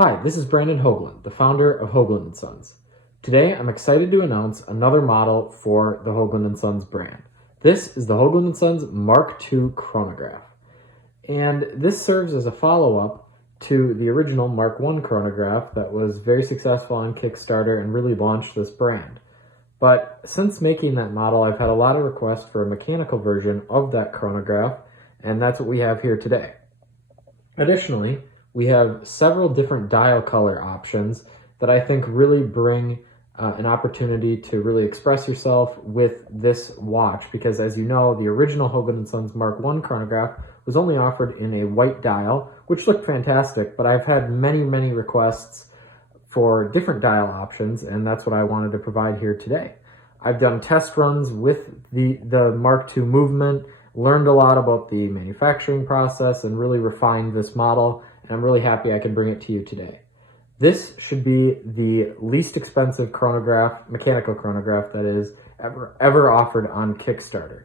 Hi, this is Brandon Hoagland, the founder of Hoagland & Sons. Today, I'm excited to announce another model for the Hoagland & Sons brand. This is the Hoagland & Sons Mark II chronograph. And this serves as a follow-up to the original Mark I chronograph that was very successful on Kickstarter and really launched this brand. But since making that model, I've had a lot of requests for a mechanical version of that chronograph, and that's what we have here today. Additionally, we have several different dial color options that I think really bring an opportunity to really express yourself with this watch, because as you know, the original Hoagland & Sons Mark I chronograph was only offered in a white dial, which looked fantastic, but I've had many requests for different dial options, and that's what I wanted to provide here today. I've done test runs with the Mark II movement, learned a lot about the manufacturing process, and really refined this model, and I'm really happy I can bring it to you today. This should be the least expensive chronograph, mechanical chronograph that is ever offered on Kickstarter.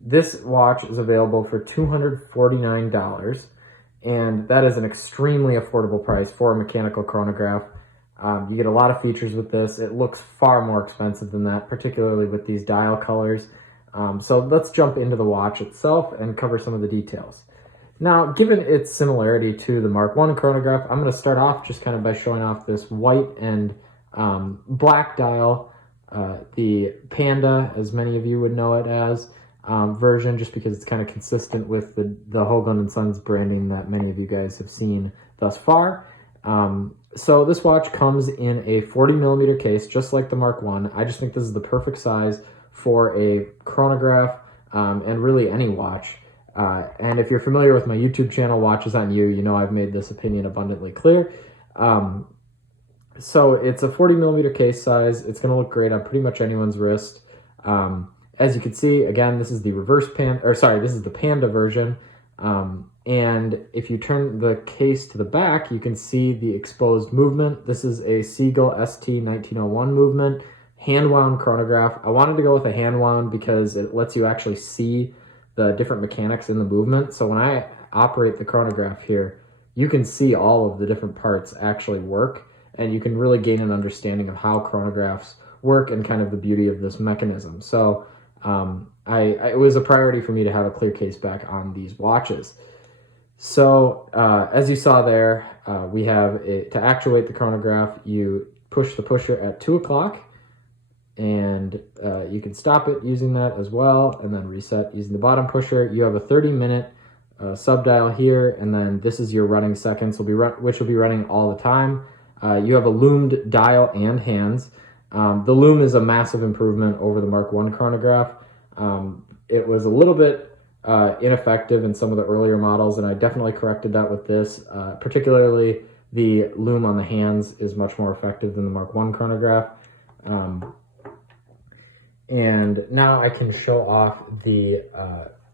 This watch is available for $249, and that is an extremely affordable price for a mechanical chronograph. You get a lot of features with this. It looks far more expensive than that, particularly with these dial colors. So let's jump into the watch itself and cover some of the details. Now, given its similarity to the Mark I chronograph, I'm going to start off just kind of by showing off this white and black dial, the Panda, as many of you would know it as, version, just because it's kind of consistent with the Hoagland & Sons branding that many of you guys have seen thus far. So this watch comes in a 40mm case, just like the Mark I. I just think this is the perfect size for a chronograph and really any watch. And if you're familiar with my YouTube channel, Watches on You, you know I've made this opinion abundantly clear. So it's a 40mm case size. It's going to look great on pretty much anyone's wrist. As you can see, again, this is the this is the Panda version. And if you turn the case to the back, you can see the exposed movement. This is a Seagull ST 1901 movement, hand-wound chronograph. I wanted to go with a hand-wound because it lets you actually see the different mechanics in the movement. So when I operate the chronograph here, you can see all of the different parts actually work, and you can really gain an understanding of how chronographs work and kind of the beauty of this mechanism. So it was a priority for me to have a clear case back on these watches. So as you saw there, we have to actuate the chronograph, you push the pusher at 2 o'clock, and you can stop it using that as well, and then reset using the bottom pusher. You have a 30-minute sub-dial here, and then this is your running seconds, which will be running all the time. You have a loomed dial and hands. The loom is a massive improvement over the Mark I chronograph. It was a little bit ineffective in some of the earlier models, and I definitely corrected that with this. Particularly the loom on the hands is much more effective than the Mark I chronograph. And now I can show off the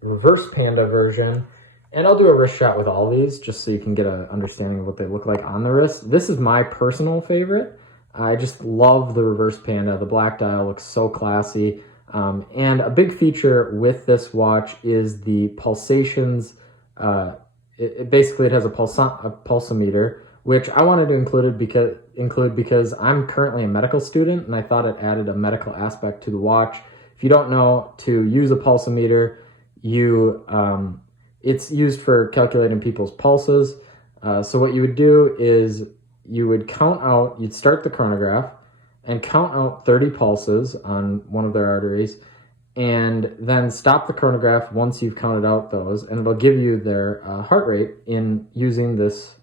reverse Panda version, and I'll do a wrist shot with all these just so you can get an understanding of what they look like on the wrist. This is my personal favorite. I just love the reverse Panda. The black dial looks so classy. And a big feature with this watch is the pulsations. Basically it has a pulsometer, which I wanted to include because I'm currently a medical student, and I thought it added a medical aspect to the watch. If you don't know, to use a pulsometer, it's used for calculating people's pulses. So what you would do is you would you'd start the chronograph and count out 30 pulses on one of their arteries, and then stop the chronograph once you've counted out those, and it'll give you their heart rate in using this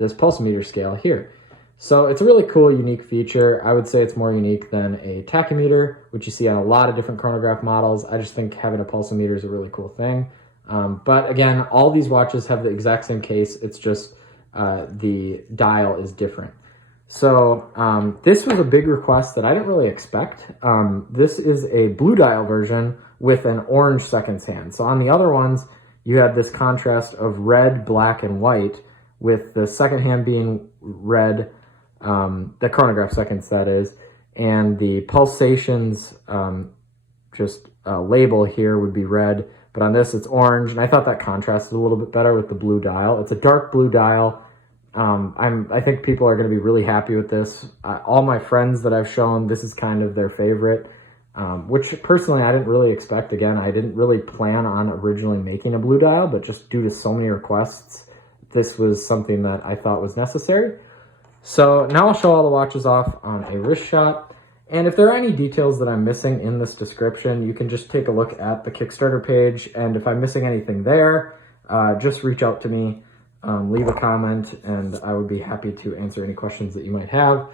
pulsometer scale here. So it's a really cool, unique feature. I would say it's more unique than a tachymeter, which you see on a lot of different chronograph models. I just think having a pulsometer is a really cool thing. But again, all these watches have the exact same case. It's just the dial is different. So this was a big request that I didn't really expect. This is a blue dial version with an orange seconds hand. So on the other ones, you have this contrast of red, black, and white, with the second hand being red, the chronograph seconds that is, and the pulsations label here would be red, but on this it's orange, and I thought that contrasted a little bit better with the blue dial. It's a dark blue dial. I think people are going to be really happy with this. All my friends that I've shown, this is kind of their favorite, which personally I didn't really expect. Again, I didn't really plan on originally making a blue dial, but just due to so many requests, this was something that I thought was necessary. So now I'll show all the watches off on a wrist shot. And if there are any details that I'm missing in this description, you can just take a look at the Kickstarter page. And if I'm missing anything there, just reach out to me, leave a comment, and I would be happy to answer any questions that you might have.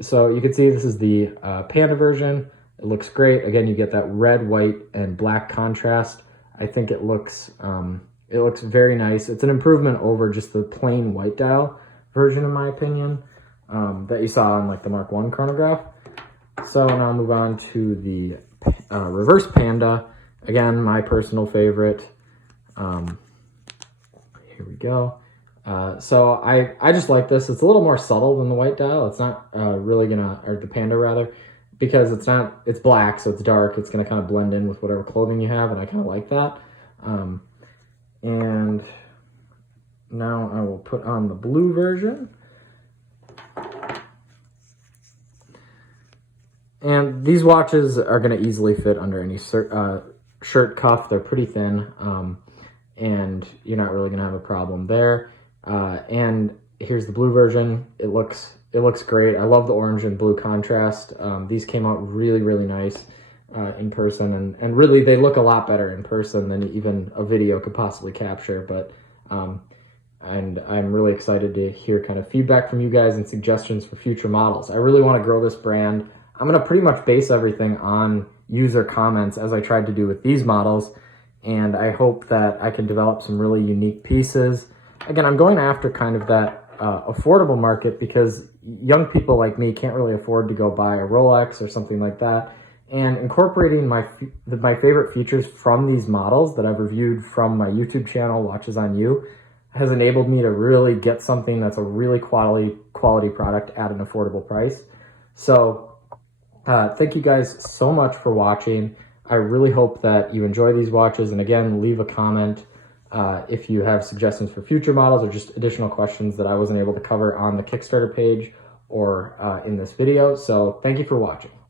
So you can see this is the Panda version. It looks great. Again, you get that red, white, and black contrast. I think it looks very nice. It's an improvement over just the plain white dial version, in my opinion, that you saw on like the Mark I chronograph. So now I'll move on to the reverse Panda. Again, my personal favorite. Here we go. So I just like this. It's a little more subtle than the white dial. It's not really or the Panda rather, because it's black, so it's dark. It's gonna kind of blend in with whatever clothing you have, and I kind of like that. And now I will put on the blue version. And these watches are going to easily fit under any shirt cuff. They're pretty thin, and you're not really going to have a problem there. And here's the blue version. It looks great. I love the orange and blue contrast. These came out really, really nice in person, and really they look a lot better in person than even a video could possibly capture. But and I'm really excited to hear kind of feedback from you guys and suggestions for future models. I really want to grow this brand. I'm going to pretty much base everything on user comments, as I tried to do with these models, and I hope that I can develop some really unique pieces. Again, I'm going after kind of that affordable market, because young people like me can't really afford to go buy a Rolex or something like that. And incorporating my favorite features from these models that I've reviewed from my YouTube channel, Watches on You, has enabled me to really get something that's a really quality product at an affordable price. So thank you guys so much for watching. I really hope that you enjoy these watches. And again, leave a comment if you have suggestions for future models or just additional questions that I wasn't able to cover on the Kickstarter page or in this video. So thank you for watching.